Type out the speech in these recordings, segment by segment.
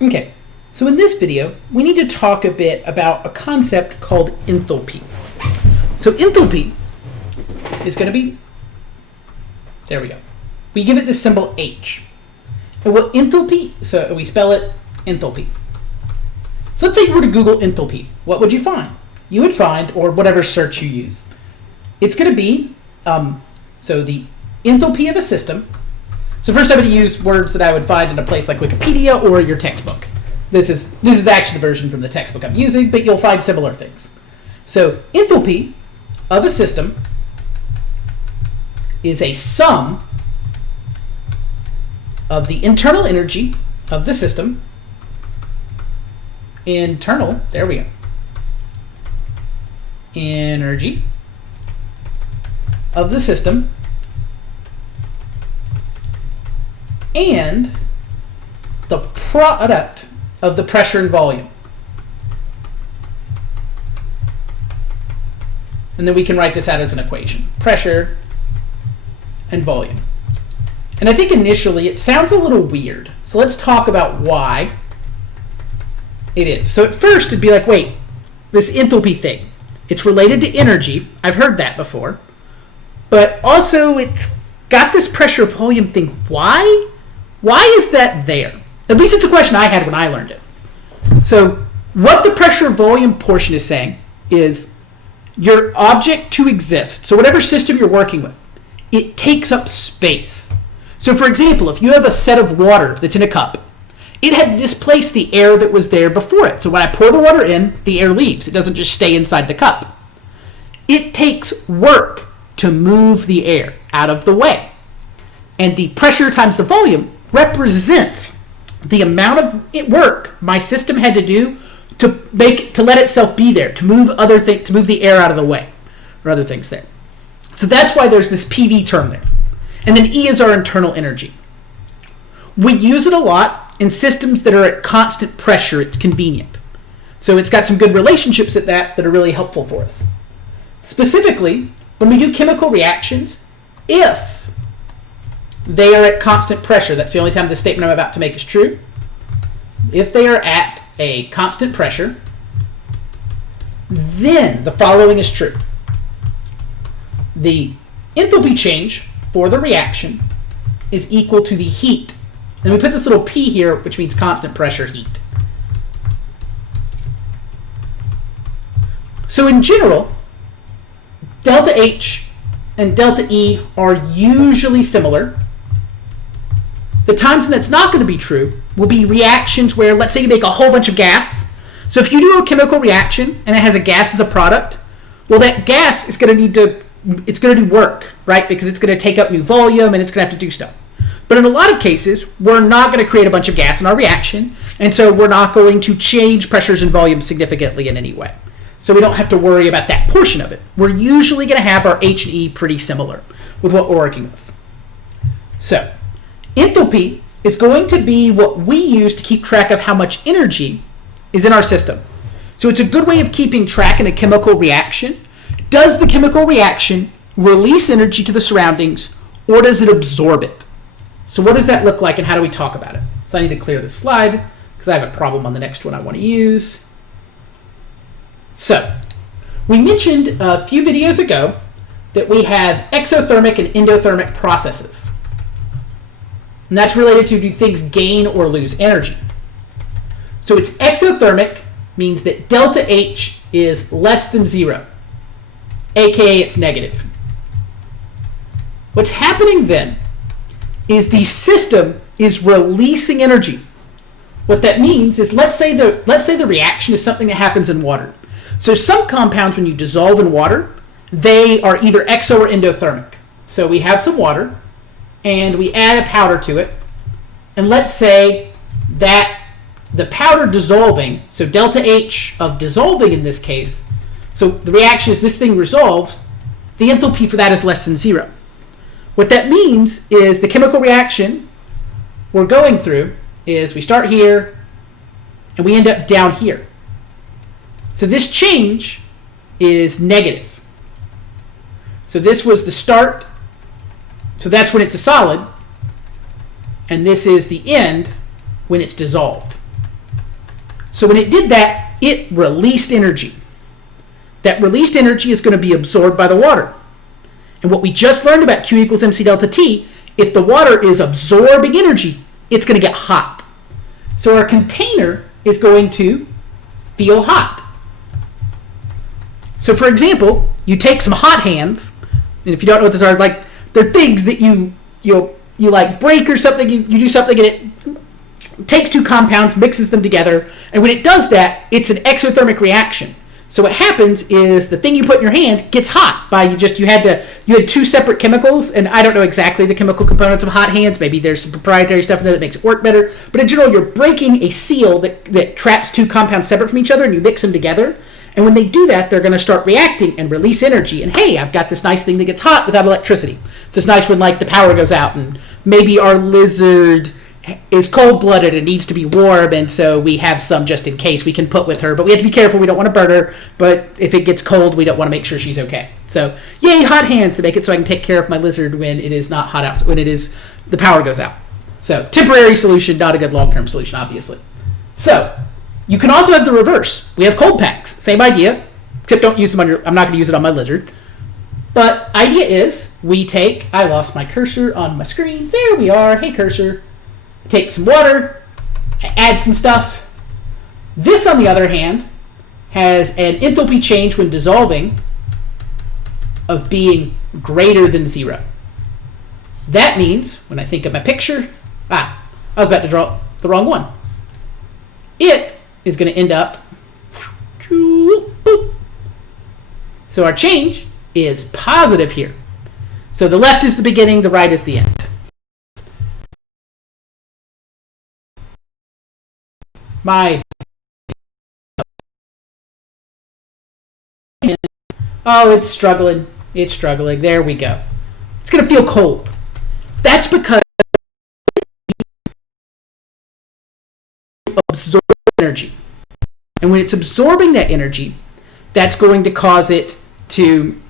Okay, so in this video, we need to talk a bit about a concept called enthalpy. So enthalpy is going to be, there we go. We give it this symbol H. And what enthalpy, so we spell it enthalpy. So let's say you were to Google enthalpy. What would you find? You would find, or whatever search you use, it's going to be, so the enthalpy of a system. So first I'm going to use words that I would find in a place like Wikipedia or your textbook. This is actually the version from the textbook I'm using, but you'll find similar things. So enthalpy of a system is a sum of the internal energy of the system. Internal, there we go. Energy of the system and the product of the pressure and volume. And then we can write this out as an equation. Pressure and volume. And I think initially it sounds a little weird. So let's talk about why it is. So at first it'd be like, wait, this enthalpy thing, it's related to energy. I've heard that before. But also it's got this pressure volume thing. Why? Why is that there? At least it's a question I had when I learned it. So what the pressure volume portion is saying is your object to exist, so whatever system you're working with, it takes up space. So for example, if you have a set of water that's in a cup, it had to displace the air that was there before it. So when I pour the water in, the air leaves. It doesn't just stay inside the cup. It takes work to move the air out of the way. And the pressure times the volume represents the amount of work my system had to do to let itself be there, to move the air out of the way, or other things there. So that's why there's this PV term there. And then E is our internal energy. We use it a lot in systems that are at constant pressure. It's convenient. So it's got some good relationships at that are really helpful for us. Specifically, when we do chemical reactions, if they are at constant pressure, that's the only time the statement I'm about to make is true. If they are at a constant pressure, then the following is true. The enthalpy change for the reaction is equal to the heat. And we put this little P here, which means constant pressure heat. So in general, delta H and delta E are usually similar. The times when that's not going to be true will be reactions where, let's say you make a whole bunch of gas. So if you do a chemical reaction and it has a gas as a product, well, that gas is going to do work, right? Because it's going to take up new volume and it's going to have to do stuff. But in a lot of cases, we're not going to create a bunch of gas in our reaction, and so we're not going to change pressures and volumes significantly in any way. So we don't have to worry about that portion of it. We're usually going to have our H and E pretty similar with what we're working with. So enthalpy is going to be what we use to keep track of how much energy is in our system. So it's a good way of keeping track in a chemical reaction. Does the chemical reaction release energy to the surroundings, or does it absorb it? So what does that look like, and how do we talk about it? So I need to clear this slide because I have a problem on the next one I want to use. So we mentioned a few videos ago that we have exothermic and endothermic processes. And that's related to do things gain or lose energy. So it's exothermic means that delta H is less than 0, aka it's negative. What's happening then is the system is releasing energy. What that means is, let's say the reaction is something that happens in water. So some compounds, when you dissolve in water, they are either exo or endothermic. So we have some water, and we add a powder to it, and let's say that the powder dissolving, so delta H of dissolving in this case, so the reaction is this thing resolves, the enthalpy for that is less than 0. What that means is the chemical reaction we're going through is we start here and we end up down here. So this change is negative. So this was the start. So that's when it's a solid. And this is the end when it's dissolved. So when it did that, it released energy. That released energy is going to be absorbed by the water. And what we just learned about Q equals MC delta T, if the water is absorbing energy, it's going to get hot. So our container is going to feel hot. So for example, you take some hot hands, and if you don't know what these are, like they're things that you like break or something, you do something and it takes two compounds, mixes them together, and when it does that, it's an exothermic reaction. So what happens is the thing you put in your hand gets hot by you had two separate chemicals, and I don't know exactly the chemical components of hot hands. Maybe there's some proprietary stuff in there that makes it work better. But in general, you're breaking a seal that traps two compounds separate from each other, and you mix them together. And when they do that, they're going to start reacting and release energy. And hey, I've got this nice thing that gets hot without electricity. So it's nice when like the power goes out, and maybe our lizard is cold-blooded and needs to be warm, and so we have some just in case we can put with her. But we have to be careful. We don't want to burn her. But if it gets cold, we don't want to make sure she's okay. So yay, hot hands to make it so I can take care of my lizard when it is not hot out, when the power goes out. So temporary solution, not a good long-term solution, obviously. So you can also have the reverse. We have cold packs. Same idea, except don't use them on I'm not going to use it on my lizard. But idea is I lost my cursor on my screen. There we are. Hey, cursor. Take some water, I add some stuff. This, on the other hand, has an enthalpy change when dissolving of being greater than 0. That means, when I think of my picture, I was about to draw the wrong one. It is going to end up, so our change is positive here. So the left is the beginning, the right is the end. It's struggling. It's struggling. There we go. It's going to feel cold. That's because it absorbs energy. And when it's absorbing that energy, that's going to cause it to...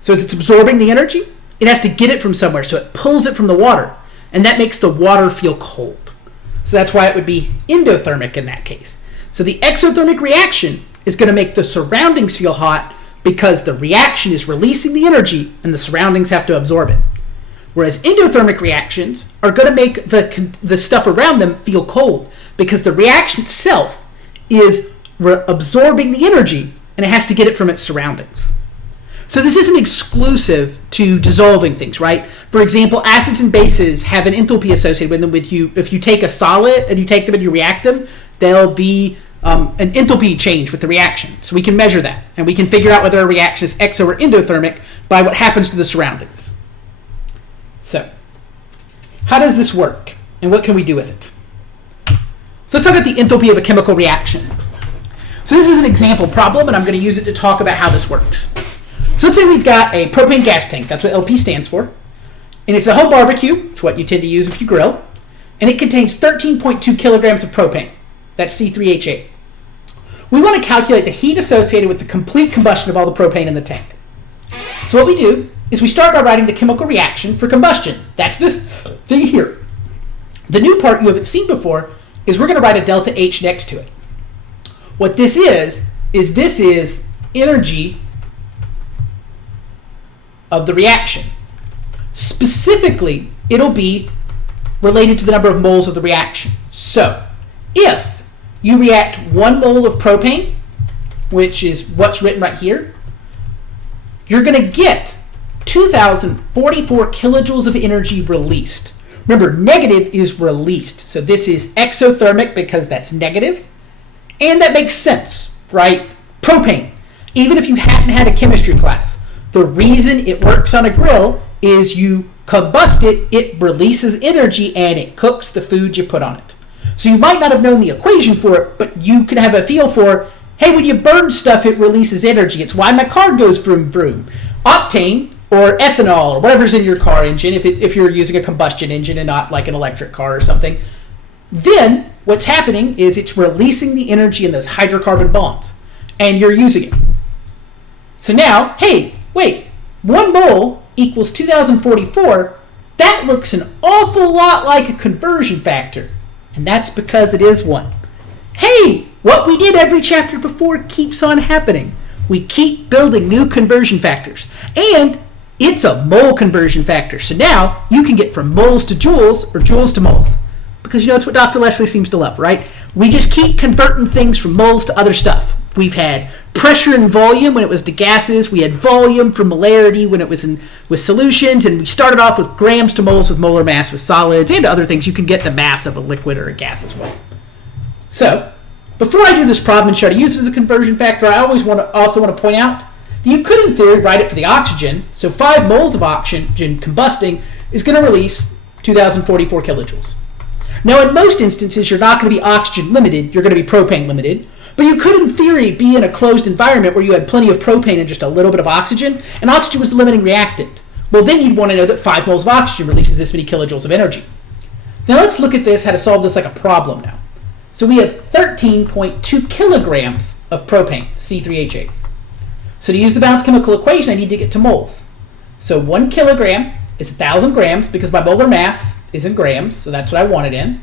So as it's absorbing the energy, it has to get it from somewhere. So it pulls it from the water. And that makes the water feel cold. So that's why it would be endothermic in that case. So the exothermic reaction is going to make the surroundings feel hot because the reaction is releasing the energy and the surroundings have to absorb it. Whereas endothermic reactions are going to make the stuff around them feel cold because the reaction itself is absorbing the energy and it has to get it from its surroundings. So this isn't exclusive to dissolving things, right? For example, acids and bases have an enthalpy associated with them. If you take a solid and you take them and you react them, there'll be an enthalpy change with the reaction. So we can measure that, and we can figure out whether a reaction is exo or endothermic by what happens to the surroundings. So how does this work, and what can we do with it? So let's talk about the enthalpy of a chemical reaction. So this is an example problem, and I'm going to use it to talk about how this works. So let's say we've got a propane gas tank. That's what LP stands for. And it's a home barbecue. It's what you tend to use if you grill. And it contains 13.2 kilograms of propane. That's C3H8. We want to calculate the heat associated with the complete combustion of all the propane in the tank. So what we do is we start by writing the chemical reaction for combustion. That's this thing here. The new part you haven't seen before is we're going to write a delta H next to it. What this is this is energy of the reaction. Specifically, it'll be related to the number of moles of the reaction. So, if you react 1 mole of propane, which is what's written right here, you're going to get 2,044 kilojoules of energy released. Remember, negative is released. So this is exothermic because that's negative. And that makes sense, right? Propane. Even if you hadn't had a chemistry class, the reason it works on a grill is you combust it, it releases energy, and it cooks the food you put on it. So you might not have known the equation for it, but you can have a feel for, hey, when you burn stuff, it releases energy. It's why my car goes vroom vroom. Octane or ethanol or whatever's in your car engine, if you're using a combustion engine and not like an electric car or something, then what's happening is it's releasing the energy in those hydrocarbon bonds, and you're using it. So now, hey, wait, 1 mole equals 2,044. That looks an awful lot like a conversion factor. And that's because it is 1. hey, what we did every chapter before keeps on happening. We keep building new conversion factors. And it's a mole conversion factor. So now you can get from moles to joules or joules to moles. Because it's what Dr. Leslie seems to love, right? We just keep converting things from moles to other stuff. We've had pressure and volume when it was to gases. We had volume for molarity when it was with solutions. And we started off with grams to moles with molar mass with solids and other things. You can get the mass of a liquid or a gas as well. So, before I do this problem and try to use it as a conversion factor, I also want to point out that you could, in theory, write it for the oxygen. So 5 moles of oxygen combusting is going to release 2,044 kilojoules. Now, in most instances, you're not going to be oxygen limited. You're going to be propane limited. But you could, in theory, be in a closed environment where you had plenty of propane and just a little bit of oxygen, and oxygen was the limiting reactant. Well, then you'd want to know that 5 moles of oxygen releases this many kilojoules of energy. Now, let's look at this, how to solve this like a problem now. So we have 13.2 kilograms of propane, C3H8. So to use the balanced chemical equation, I need to get to moles. So 1 kilogram is 1,000 grams because my molar mass is in grams, so that's what I want it in.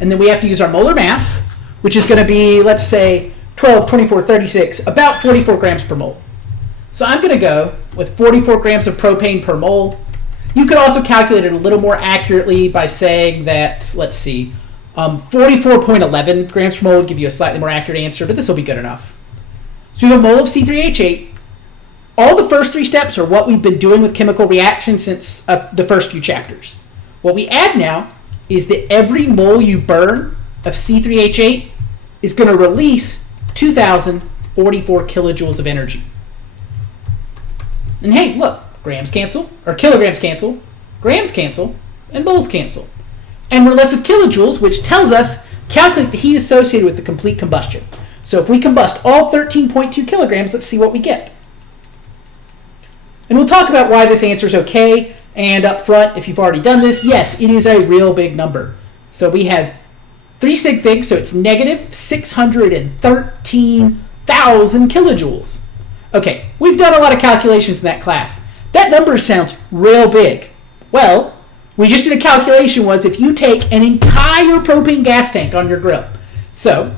And then we have to use our molar mass, which is going to be, let's say, 12, 24, 36, about 44 grams per mole. So I'm going to go with 44 grams of propane per mole. You could also calculate it a little more accurately by saying that, let's see, 44.11 grams per mole would give you a slightly more accurate answer, but this will be good enough. So we have a mole of C3H8. All the first 3 steps are what we've been doing with chemical reactions since the first few chapters. What we add now is that every mole you burn of C3H8 is going to release 2,044 kilojoules of energy. And hey, look, grams cancel, or kilograms cancel, grams cancel, and moles cancel. And we're left with kilojoules, which tells us calculate the heat associated with the complete combustion. So if we combust all 13.2 kilograms, let's see what we get. And we'll talk about why this answer is okay. And up front, if you've already done this, yes, it is a real big number. So we have 3 sig figs, so it's negative 613,000 kilojoules. Okay, we've done a lot of calculations in that class. That number sounds real big. Well, we just did a calculation was if you take an entire propane gas tank on your grill. So,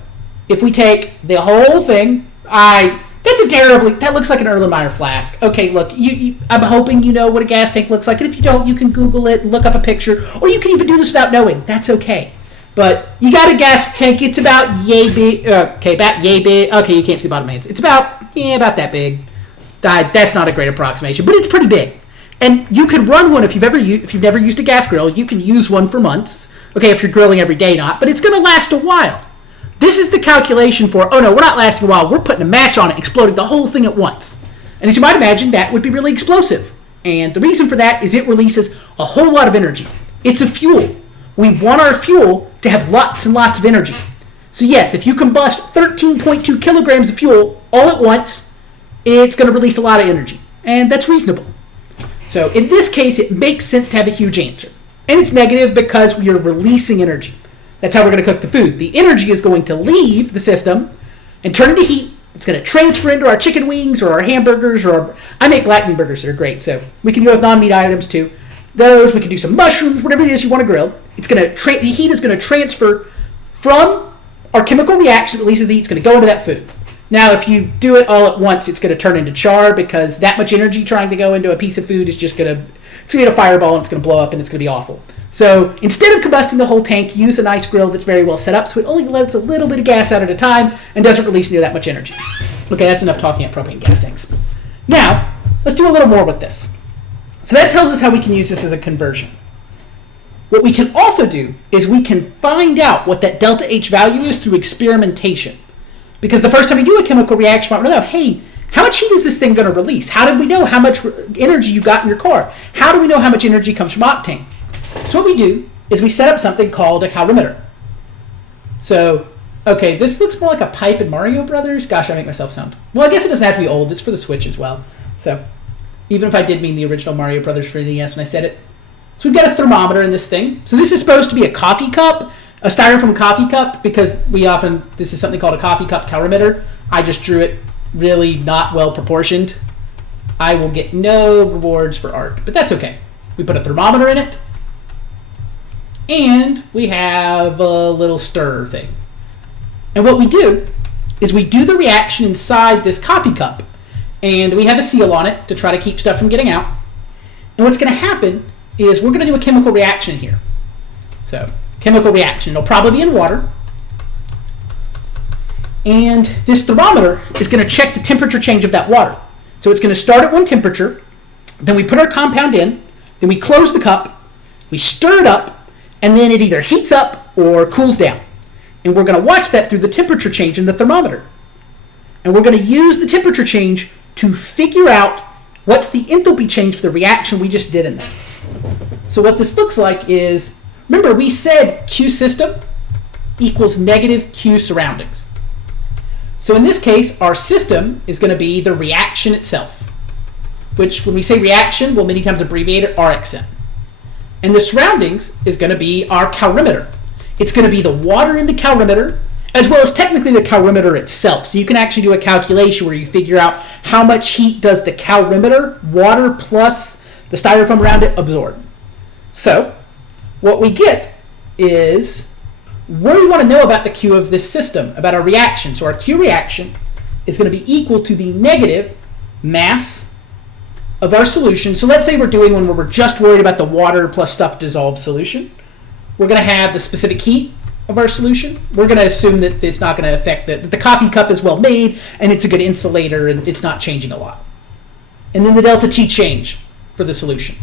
if we take the whole thing, that looks like an Erlenmeyer flask. Okay, look, I'm hoping you know what a gas tank looks like, and if you don't, you can Google it, look up a picture, or you can even do this without knowing. That's okay. But you got a gas tank, it's about yay big, about yay big. Okay, you can't see the bottom of my hands. It's about that big. That's not a great approximation, but it's pretty big. And you can run one if you've never used a gas grill. You can use one for months. Okay, if you're grilling every day, not. But it's going to last a while. This is the calculation for, oh no, we're not lasting a while. We're putting a match on it, exploding the whole thing at once. And as you might imagine, that would be really explosive. And the reason for that is it releases a whole lot of energy. It's a fuel. We want our fuel to have lots and lots of energy. So yes, if you combust 13.2 kilograms of fuel all at once, it's going to release a lot of energy. And that's reasonable. So in this case, it makes sense to have a huge answer. And it's negative because we are releasing energy. That's how we're going to cook the food. The energy is going to leave the system and turn into heat. It's going to transfer into our chicken wings or our hamburgers I make black bean burgers that are great, so we can go with non-meat items too. Those, we can do some mushrooms, whatever it is you want to grill. The heat is going to transfer from our chemical reaction that releases the heat. It's going to go into that food. Now, if you do it all at once, it's going to turn into char because that much energy trying to go into a piece of food is just going to create a fireball and it's going to blow up and it's going to be awful. So instead of combusting the whole tank, use a nice grill that's very well set up so it only lets a little bit of gas out at a time and doesn't release near that much energy. Okay, that's enough talking about propane gas tanks. Now, let's do a little more with this. So that tells us how we can use this as a conversion. What we can also do is we can find out what that delta H value is through experimentation. Because the first time you do a chemical reaction, you want to know, hey, how much heat is this thing going to release? How did we know how much energy you got in your car? How do we know how much energy comes from octane? So what we do is we set up something called a calorimeter. So, okay, this looks more like a pipe in Mario Brothers. Gosh, I make myself sound. Well, I guess it doesn't have to be old. It's for the Switch as well. So, even if I did mean the original Mario Brothers for NES when I said it. So we've got a thermometer in this thing. So this is supposed to be a coffee cup, a styrofoam coffee cup, because this is something called a coffee cup calorimeter. I just drew it really not well proportioned. I will get no rewards for art, but that's okay. We put a thermometer in it, and we have a little stirrer thing. And what we do is we do the reaction inside this coffee cup, and we have a seal on it to try to keep stuff from getting out. And what's going to happen is we're going to do a chemical reaction here. So, chemical reaction. It'll probably be in water. And this thermometer is going to check the temperature change of that water. So it's going to start at one temperature, then we put our compound in, then we close the cup, we stir it up, and then it either heats up or cools down. And we're going to watch that through the temperature change in the thermometer. And we're going to use the temperature change to figure out what's the enthalpy change for the reaction we just did in there. So what this looks like is, remember we said Q system equals negative Q surroundings. So in this case, our system is going to be the reaction itself, which when we say reaction, we'll many times abbreviate it RXN. And the surroundings is going to be our calorimeter. It's going to be the water in the calorimeter, as well as technically the calorimeter itself. So you can actually do a calculation where you figure out how much heat does the calorimeter, water plus the styrofoam around it, absorb. So what we get is what do we want to know about the Q of this system, about our reaction. So our Q reaction is going to be equal to the negative mass of our solution. So let's say we're doing one where we're just worried about the water plus stuff dissolved solution. We're going to have the specific heat of our solution. We're going to assume that it's not going to affect that the coffee cup is well made and it's a good insulator and it's not changing a lot. And then the delta T change for the solution.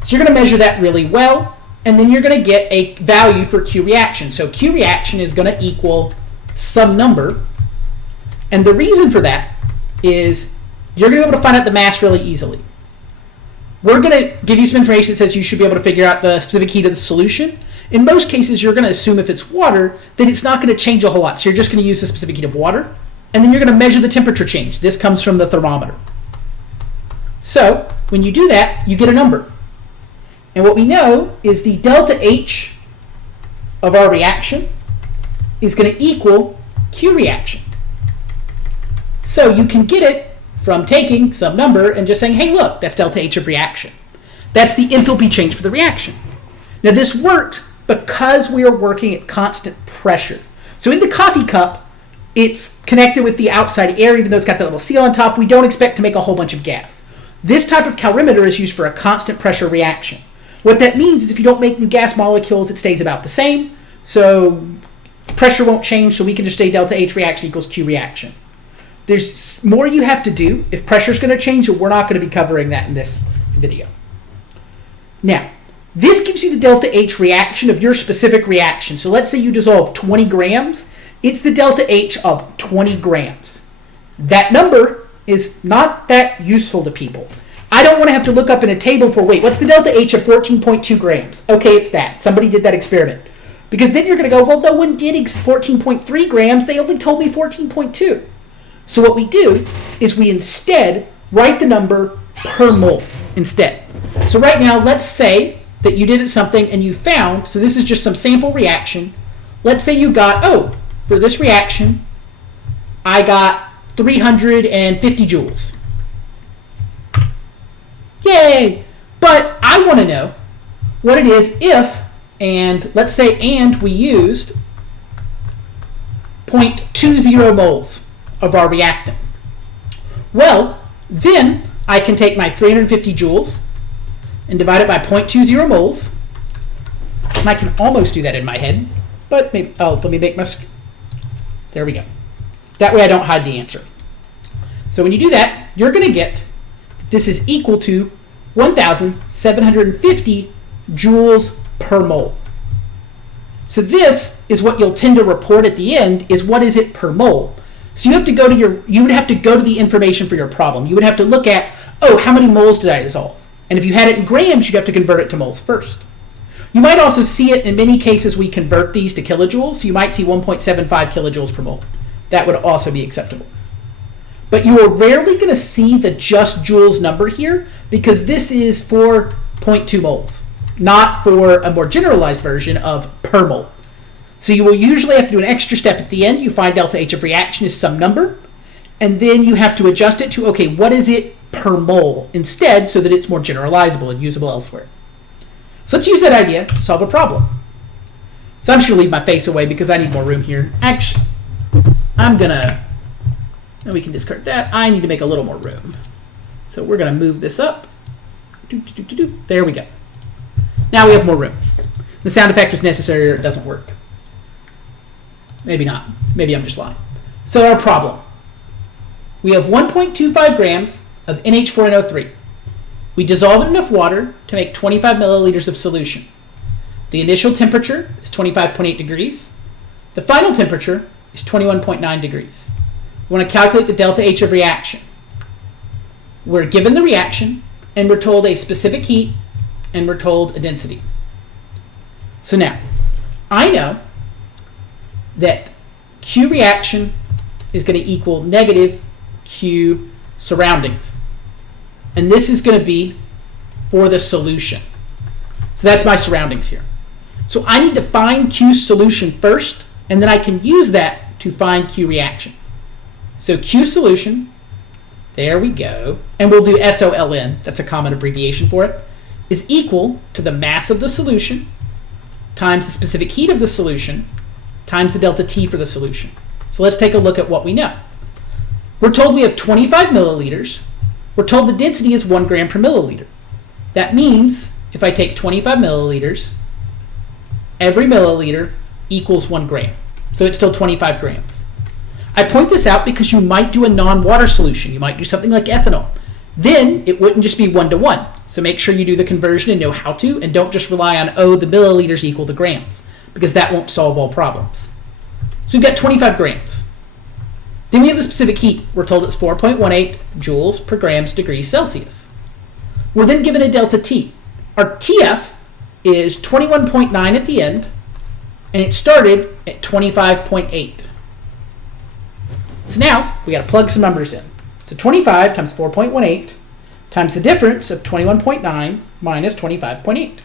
So you're going to measure that really well, and then you're going to get a value for Q reaction. So Q reaction is going to equal some number, and the reason for that is you're going to be able to find out the mass really easily. We're going to give you some information that says you should be able to figure out the specific heat of the solution. In most cases, you're going to assume if it's water, then it's not going to change a whole lot. So you're just going to use the specific heat of water, and then you're going to measure the temperature change. This comes from the thermometer. So when you do that, you get a number. And what we know is the delta H of our reaction is going to equal Q reaction. So you can get it from taking some number and just saying, hey, look, that's delta H of reaction. That's the enthalpy change for the reaction. Now this worked because we are working at constant pressure. So in the coffee cup, it's connected with the outside air, even though it's got that little seal on top. We don't expect to make a whole bunch of gas. This type of calorimeter is used for a constant pressure reaction. What that means is if you don't make new gas molecules, it stays about the same. So pressure won't change, so we can just say delta H reaction equals Q reaction. There's more you have to do if pressure is going to change, and we're not going to be covering that in this video. Now, this gives you the delta H reaction of your specific reaction. So let's say you dissolve 20 grams. It's the delta H of 20 grams. That number is not that useful to people. I don't want to have to look up in a table for, wait, what's the delta H of 14.2 grams? Okay, it's that. Somebody did that experiment. Because then you're going to go, well, no one did 14.3 grams. They only told me 14.2. So what we do is we instead write the number per mole instead. So right now, let's say that you did something and you found, so this is just some sample reaction. Let's say you got, for this reaction, I got 350 joules. Yay! But I want to know what it is if, and let's say, and we used 0.20 moles of our reactant. Well, then I can take my 350 joules and divide it by 0.20 moles. And I can almost do that in my head, but maybe, let me make my, there we go. That way I don't hide the answer. So when you do that, you're going to get, this is equal to 1,750 joules per mole. So this is what you'll tend to report at the end, is what is it per mole. So you have to go to you would have to go to the information for your problem. You would have to look at, how many moles did I dissolve? And if you had it in grams, you'd have to convert it to moles first. You might also see it in many cases we convert these to kilojoules. So you might see 1.75 kilojoules per mole. That would also be acceptable. But you are rarely going to see the just joules number here because this is for 0.2 moles, not for a more generalized version of per mole. So you will usually have to do an extra step at the end. You find delta H of reaction is some number, and then you have to adjust it to, what is it per mole instead so that it's more generalizable and usable elsewhere. So let's use that idea to solve a problem. So I'm just going to leave my face away because I need more room here. Actually, I'm going to, and we can discard that. I need to make a little more room. So we're going to move this up. There we go. Now we have more room. The sound effect was necessary or it doesn't work. Maybe not. Maybe I'm just lying. So our problem. We have 1.25 grams of NH4NO3. We dissolve in enough water to make 25 milliliters of solution. The initial temperature is 25.8 degrees. The final temperature is 21.9 degrees. We want to calculate the delta H of reaction. We're given the reaction, and we're told a specific heat, and we're told a density. So now, I know that Q reaction is going to equal negative Q surroundings. And this is going to be for the solution. So that's my surroundings here. So I need to find Q solution first, and then I can use that to find Q reaction. So Q solution, there we go, and we'll do SOLN, that's a common abbreviation for it, is equal to the mass of the solution times the specific heat of the solution times the delta T for the solution. So let's take a look at what we know. We're told we have 25 milliliters. We're told the density is 1 gram per milliliter. That means if I take 25 milliliters, every milliliter equals 1 gram. So it's still 25 grams. I point this out because you might do a non-water solution. You might do something like ethanol. Then it wouldn't just be 1 to 1. So make sure you do the conversion and know how to, and don't just rely on, oh, the milliliters equal the grams, because that won't solve all problems. So we've got 25 grams. Then we have the specific heat. We're told it's 4.18 joules per grams degrees Celsius. We're then given a delta T. Our TF is 21.9 at the end, and it started at 25.8. So now we got to plug some numbers in. So 25 times 4.18 times the difference of 21.9 minus 25.8.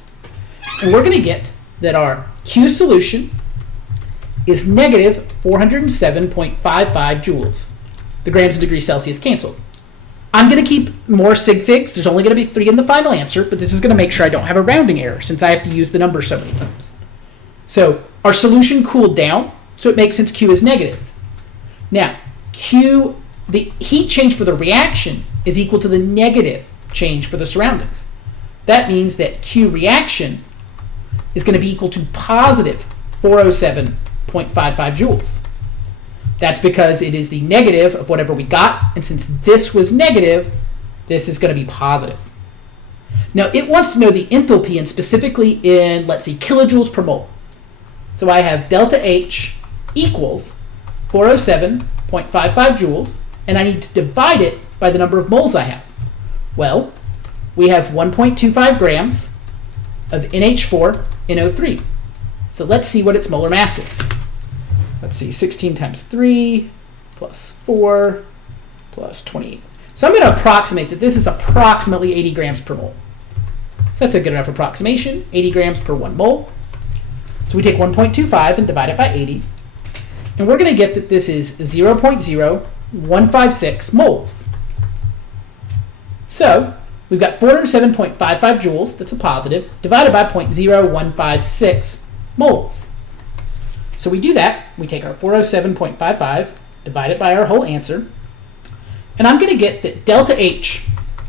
And we're going to get that our Q solution is negative 407.55 joules. The grams of degrees Celsius canceled. I'm going to keep more sig figs. There's only going to be 3 in the final answer, but this is going to make sure I don't have a rounding error since I have to use the number so many times. So our solution cooled down, so it makes sense Q is negative. Now, Q, the heat change for the reaction is equal to the negative change for the surroundings. That means that Q reaction is going to be equal to positive 407.55 joules. That's because it is the negative of whatever we got, and since this was negative, this is going to be positive. Now, it wants to know the enthalpy, and specifically in, let's see, kilojoules per mole. So I have delta H equals 407.55 joules, and I need to divide it by the number of moles I have. Well, we have 1.25 grams of NH4NO3. So let's see what its molar mass is. Let's see, 16 times 3 plus 4 plus 28. So I'm going to approximate that this is approximately 80 grams per mole. So that's a good enough approximation, 80 grams per 1 mole. So we take 1.25 and divide it by 80. And we're going to get that this is 0.0156 moles. So we've got 407.55 joules, that's a positive, divided by 0.0156 moles. So we do that. We take our 407.55, divide it by our whole answer, and I'm going to get that delta H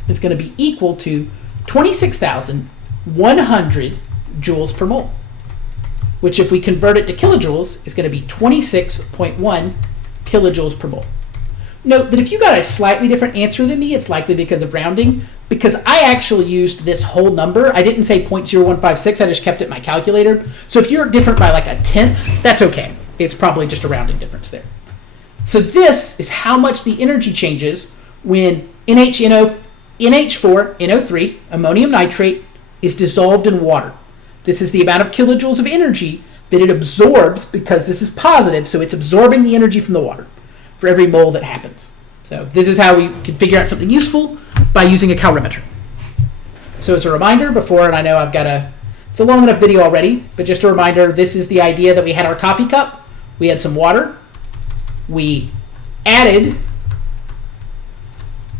is going to be equal to 26,100 joules per mole, which if we convert it to kilojoules is going to be 26.1 kilojoules per mole. Note that if you got a slightly different answer than me, it's likely because of rounding, because I actually used this whole number. I didn't say 0.0156, I just kept it in my calculator. So if you're different by like a tenth, that's okay. It's probably just a rounding difference there. So this is how much the energy changes when NH4NO3, ammonium nitrate, is dissolved in water. This is the amount of kilojoules of energy that it absorbs, because this is positive, so it's absorbing the energy from the water for every mole that happens. So this is how we can figure out something useful by using a calorimetry. So as a reminder, and I know it's a long enough video already, but just a reminder, this is the idea that we had our coffee cup, we had some water, we added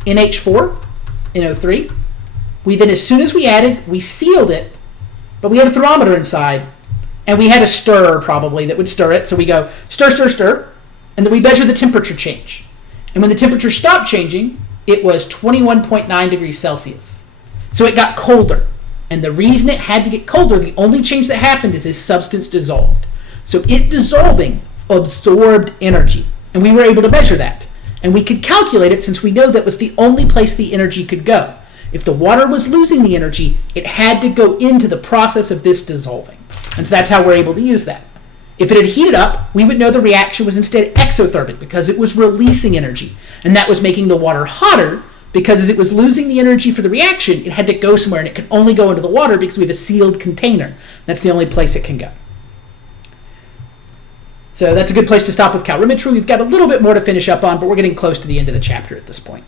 NH4NO3, we then, as soon as we added, we sealed it, but we had a thermometer inside, and we had a stirrer probably that would stir it. So we go stir, stir, stir, and then we measure the temperature change. And when the temperature stopped changing, it was 21.9 degrees Celsius. So it got colder. And the reason it had to get colder, the only change that happened is this substance dissolved. So it dissolving absorbed energy. And we were able to measure that. And we could calculate it since we know that was the only place the energy could go. If the water was losing the energy, it had to go into the process of this dissolving. And so that's how we're able to use that. If it had heated up, we would know the reaction was instead exothermic because it was releasing energy. And that was making the water hotter because as it was losing the energy for the reaction, it had to go somewhere and it could only go into the water because we have a sealed container. That's the only place it can go. So that's a good place to stop with calorimetry. We've got a little bit more to finish up on, but we're getting close to the end of the chapter at this point.